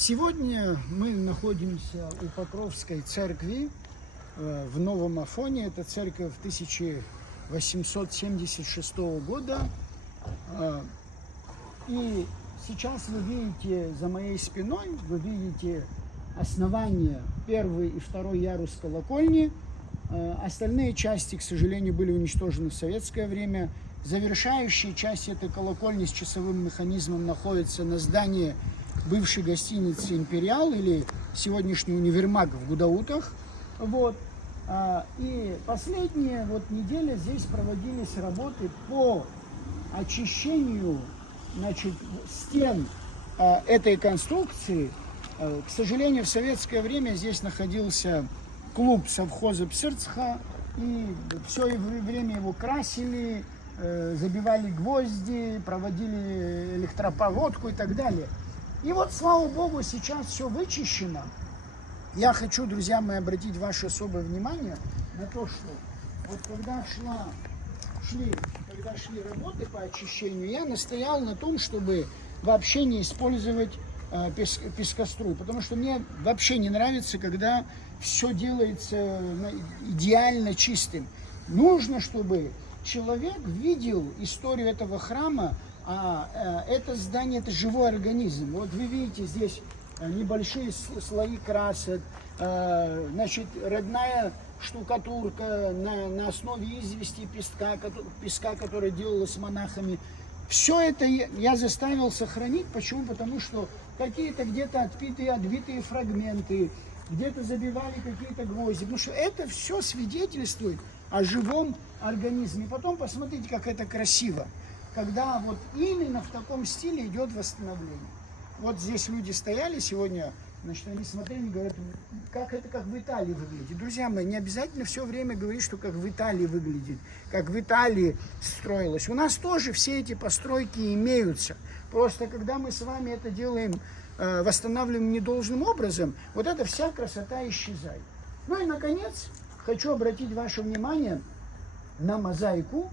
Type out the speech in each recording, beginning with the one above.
Сегодня мы находимся у Покровской церкви в Новом Афоне. Это церковь 1876 года. И сейчас вы видите за моей спиной, вы видите основание, первый и второй ярус колокольни. Остальные части, к сожалению, были уничтожены в советское время. Завершающая часть этой колокольни с часовым механизмом находится на здании бывшей гостиницы «Империал» или сегодняшний универмаг в Гудаутах. И последние недели здесь проводились работы по очищению стен этой конструкции. К сожалению, в советское время здесь находился клуб совхоза Псырцха, и все время его красили, забивали гвозди, проводили электропроводку и так далее. И вот, слава Богу, сейчас все вычищено. Я хочу, друзья мои, обратить ваше особое внимание на то, что вот когда шли работы по очищению, я настоял на том, чтобы вообще не использовать пескоструй, потому что мне вообще не нравится, когда все делается идеально чистым. Нужно, чтобы человек видел историю этого храма, это здание, это живой организм. Вот вы видите здесь небольшие слои красок, родная штукатурка на основе извести песка, которая делалась монахами. Все это я заставил сохранить. Почему? Потому что какие-то где-то отбитые фрагменты, где-то забивали какие-то гвозди. Потому что это все свидетельствует о живом организме. Потом посмотрите, как это красиво, когда вот именно в таком стиле идет восстановление. Вот здесь люди стояли сегодня, они смотрели и говорят, как в Италии выглядит. Друзья мои, не обязательно все время говорить, что как в Италии выглядит, как в Италии строилось. У нас тоже все эти постройки имеются. Просто когда мы с вами это делаем, восстанавливаем недолжным образом, вот эта вся красота исчезает. Ну и, наконец, хочу обратить ваше внимание на мозаику,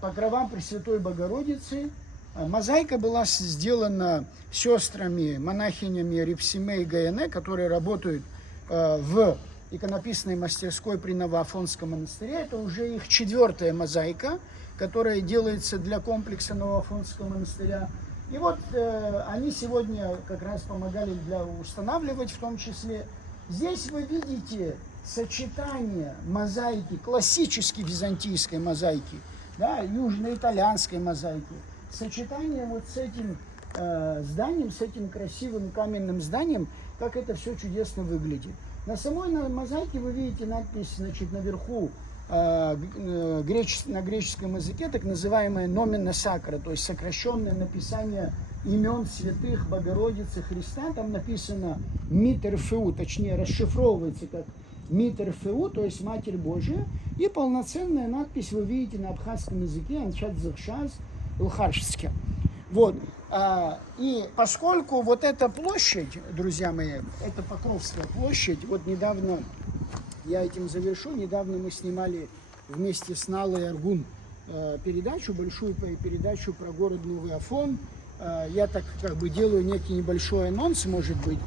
покровам Пресвятой Богородицы. Мозаика была сделана сестрами, монахинями Ревсиме и Гаяне, которые работают в иконописной мастерской при Новоафонском монастыре. Это уже их 4-я мозаика, которая делается для комплекса Новоафонского монастыря. И вот они сегодня как раз помогали устанавливать в том числе. Здесь вы видите сочетание мозаики, классической византийской мозаики, южноитальянской мозаики, сочетание вот с этим зданием, с этим красивым каменным зданием, как это все чудесно выглядит. На самой мозаике вы видите надпись, наверху на греческом языке, так называемое номена сакра, то есть сокращенное написание имен святых Богородицы Христа. Там написано Митер Феу, точнее расшифровывается как Митер Феу, то есть Матерь Божия. И полноценная надпись вы видите на абхазском языке Аншат Захшаз Лхаршске. И поскольку вот эта площадь, друзья мои, это Покровская площадь, вот недавно, я этим завершу, недавно мы снимали вместе с Налой Аргун большую передачу про город Новый Афон. Я так делаю некий небольшой анонс, может быть.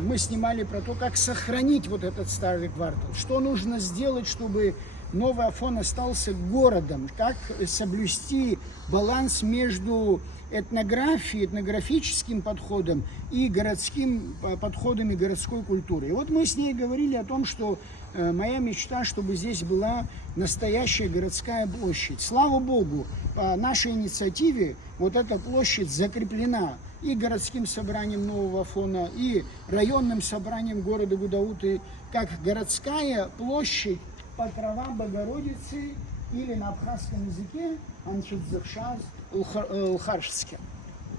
Мы снимали про то, как сохранить вот этот старый квартал, что нужно сделать, чтобы Новый Афон остался городом, как соблюсти баланс между этнографией, этнографическим подходом и городским подходом и городской культурой. И вот мы с ней говорили о том, что моя мечта, чтобы здесь была настоящая городская площадь. Слава Богу, по нашей инициативе вот эта площадь закреплена и городским собранием Нового Афона, и районным собранием города Гудауты, как городская площадь покровам Богородицы, или на абхазском языке Аншидзахшаз Лхаршске.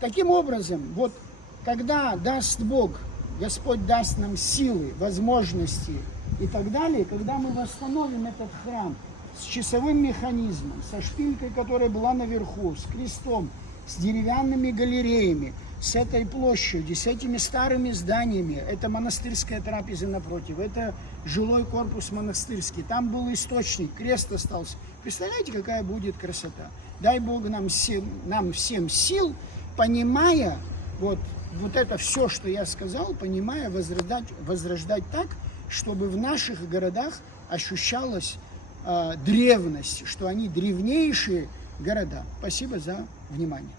Таким образом, вот когда даст Бог, Господь даст нам силы, возможности и так далее, когда мы восстановим этот храм с часовым механизмом, со шпилькой, которая была наверху, с крестом, с деревянными галереями, с этой площадью, с этими старыми зданиями, это монастырская трапеза напротив, это жилой корпус монастырский, там был источник, крест остался. Представляете, какая будет красота? Дай Бог нам всем сил, понимая, вот это все, что я сказал, понимая, возрождать так, чтобы в наших городах ощущалась древность, что они древнейшие города. Спасибо за внимание.